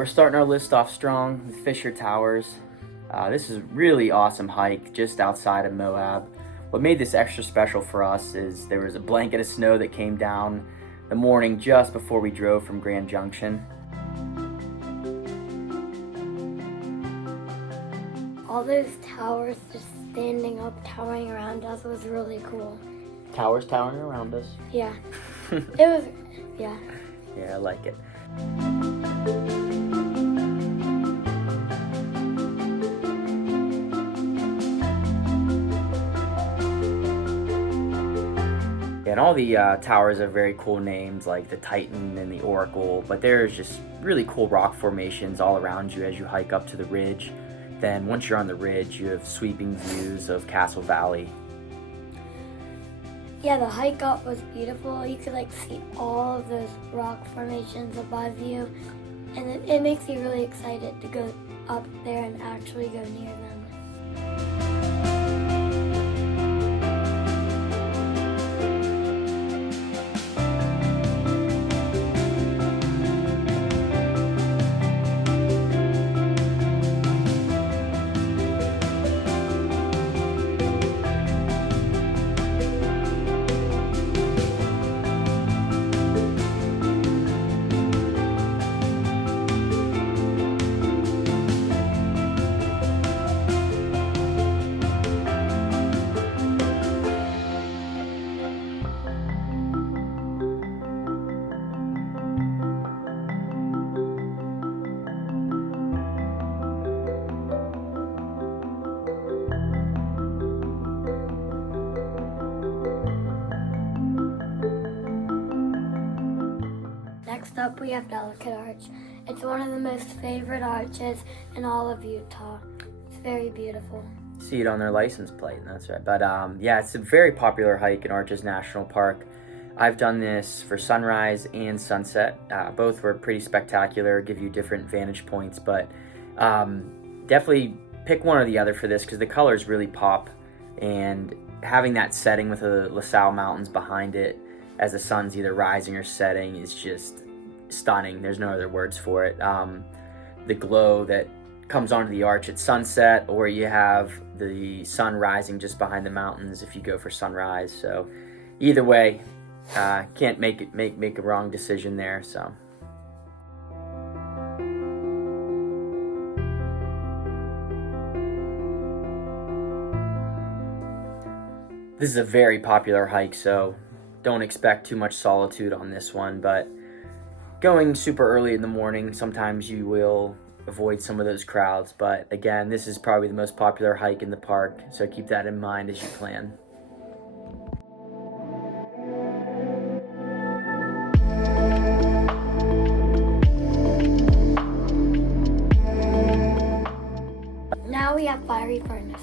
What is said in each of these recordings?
we're starting our list off strong with Fisher Towers. This is a really awesome hike just outside of Moab. What made this extra special for us is there was a blanket of snow that came down the morning just before we drove from Grand Junction. All those towers just standing up, towering around us was really cool. Towers towering around us. Yeah. It was, yeah. Yeah, I like it. And all the towers have very cool names like the Titan and the Oracle, but there's just really cool rock formations all around you as you hike up to the ridge. Then once you're on the ridge, you have sweeping views of Castle Valley. Yeah, the hike up was beautiful. You could see all of those rock formations above you, and it makes you really excited to go up there and actually go near them. Next up, we have Delicate Arch. It's one of the most favorite arches in all of Utah. It's very beautiful. See it on their license plate, that's right. But yeah, it's a very popular hike in Arches National Park. I've done this for sunrise and sunset. Both were pretty spectacular, give you different vantage points, but definitely pick one or the other for this because the colors really pop, and having that setting with the LaSalle Mountains behind it as the sun's either rising or setting is just stunning. There's no other words for it. The glow that comes onto the arch at sunset, or you have the sun rising just behind the mountains if you go for sunrise. So either way, can't make a wrong decision there. So this is a very popular hike, so don't expect too much solitude on this one, but going super early in the morning, sometimes you will avoid some of those crowds. But again, this is probably the most popular hike in the park, so keep that in mind as you plan. Now we have Fiery Furnace.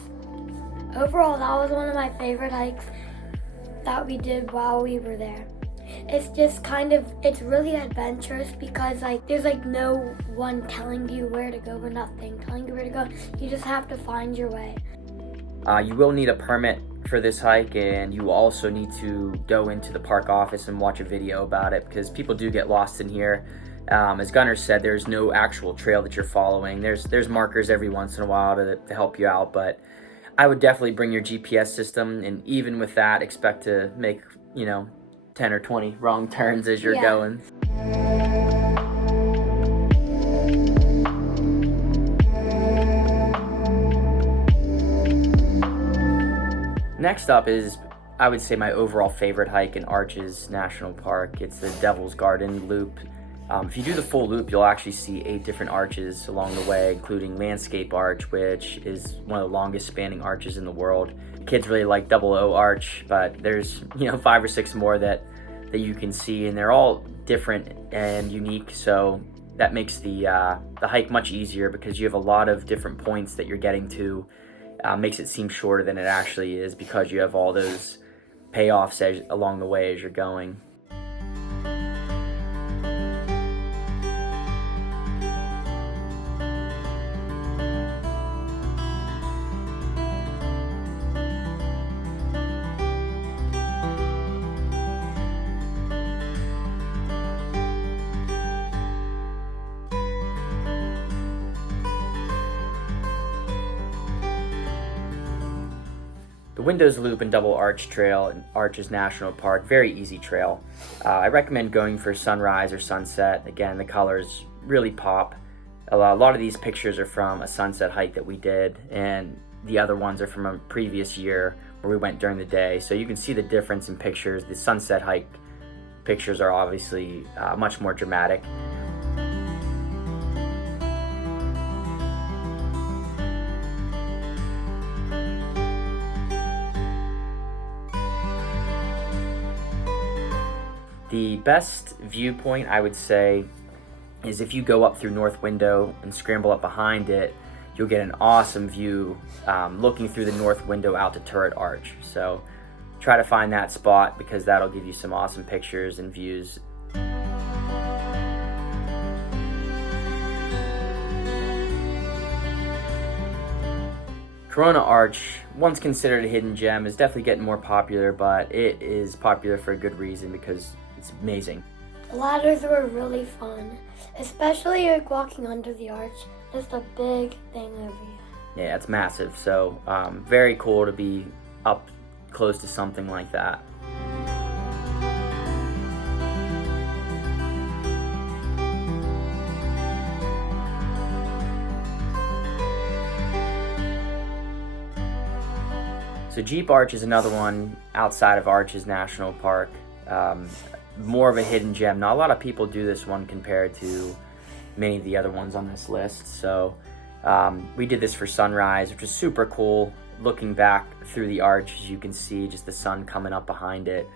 Overall, that was one of my favorite hikes that we did while we were there. It's just it's really adventurous because there's no one telling you where to go or nothing telling you where to go. You just have to find your way. You will need a permit for this hike, and you also need to go into the park office and watch a video about it because people do get lost in here. As Gunnar said, there's no actual trail that you're following. There's markers every once in a while to help you out, but I would definitely bring your GPS system, and even with that, expect to make 10 or 20 wrong turns as you're going. Next up is, I would say, my overall favorite hike in Arches National Park. It's the Devil's Garden Loop. If you do the full loop, you'll actually see 8 different arches along the way, including Landscape Arch, which is one of the longest spanning arches in the world. Kids really like Double O Arch, but there's 5 or 6 more that you can see, and they're all different and unique. So that makes the hike much easier because you have a lot of different points that you're getting to. Makes it seem shorter than it actually is because you have all those payoffs along the way as you're going. Windows Loop and Double Arch Trail in Arches National Park, very easy trail. I recommend going for sunrise or sunset. Again, the colors really pop. A lot of these pictures are from a sunset hike that we did, and the other ones are from a previous year where we went during the day. So you can see the difference in pictures. The sunset hike pictures are obviously much more dramatic. The best viewpoint, I would say, is if you go up through North Window and scramble up behind it, you'll get an awesome view looking through the North Window out to Turret Arch. So try to find that spot because that'll give you some awesome pictures and views. Corona Arch, once considered a hidden gem, is definitely getting more popular, but it is popular for a good reason because it's amazing. The ladders were really fun, especially like walking under the arch. Just a big thing over you. Yeah, it's massive, so very cool to be up close to something like that. So Jeep Arch is another one outside of Arches National Park. More of a hidden gem. Not a lot of people do this one compared to many of the other ones on this list. So we did this for sunrise, which was super cool. Looking back through the arch, as you can see just the sun coming up behind it.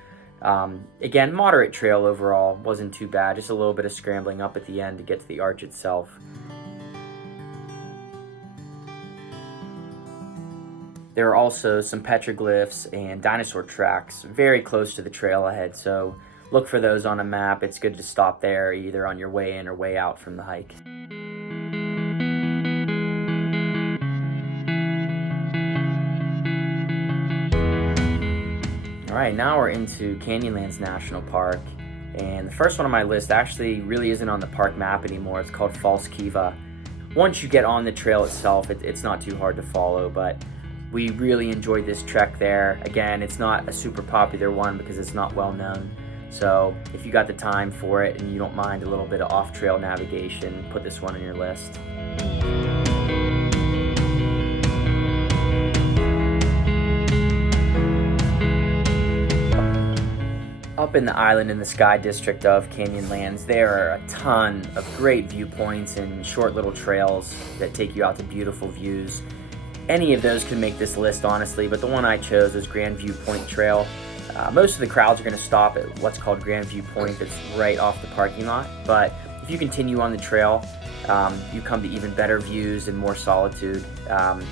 Again, moderate trail overall, wasn't too bad. Just a little bit of scrambling up at the end to get to the arch itself. There are also some petroglyphs and dinosaur tracks very close to the trailhead, so look for those on a map. It's good to stop there either on your way in or way out from the hike. All right, now we're into Canyonlands National Park, and the first one on my list actually really isn't on the park map anymore. It's called False Kiva. Once you get on the trail itself, it's not too hard to follow, but we really enjoyed this trek there. Again, it's not a super popular one because it's not well known. So if you got the time for it and you don't mind a little bit of off-trail navigation, put this one on your list. Up in the Island in the Sky district of Canyonlands, there are a ton of great viewpoints and short little trails that take you out to beautiful views. Any of those can make this list, honestly, but the one I chose was Grand View Point Trail. Most of the crowds are going to stop at what's called Grand View Point, that's right off the parking lot. But if you continue on the trail, you come to even better views and more solitude.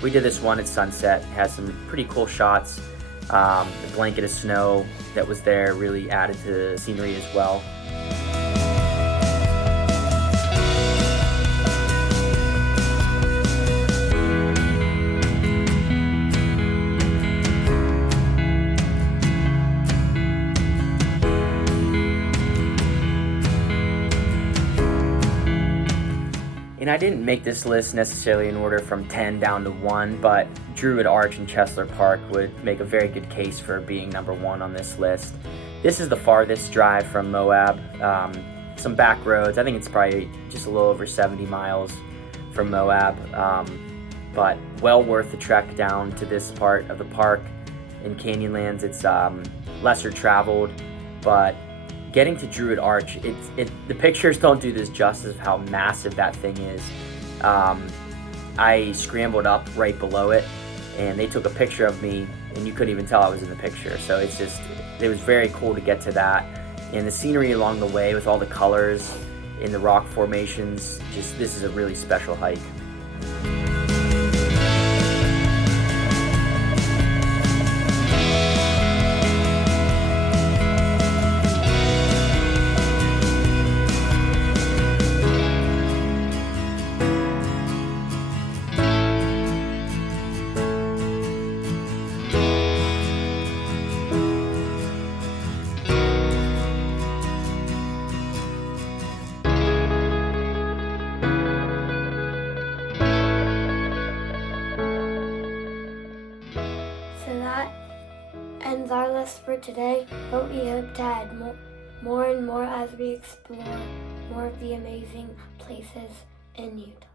We did this one at sunset. It has some pretty cool shots. The blanket of snow that was there really added to the scenery as well. And I didn't make this list necessarily in order from 10 down to 1, but Druid Arch and Chesler Park would make a very good case for being number 1 on this list. This is the farthest drive from Moab. Some back roads. I think it's probably just a little over 70 miles from Moab, but well worth the trek down to this part of the park. In Canyonlands, it's lesser traveled, but getting to Druid Arch, the pictures don't do this justice of how massive that thing is. I scrambled up right below it, and they took a picture of me, and you couldn't even tell I was in the picture. So it was very cool to get to that. And the scenery along the way with all the colors in the rock formations, this is a really special hike. ends our list for today, but we hope to add more and more as we explore more of the amazing places in Utah.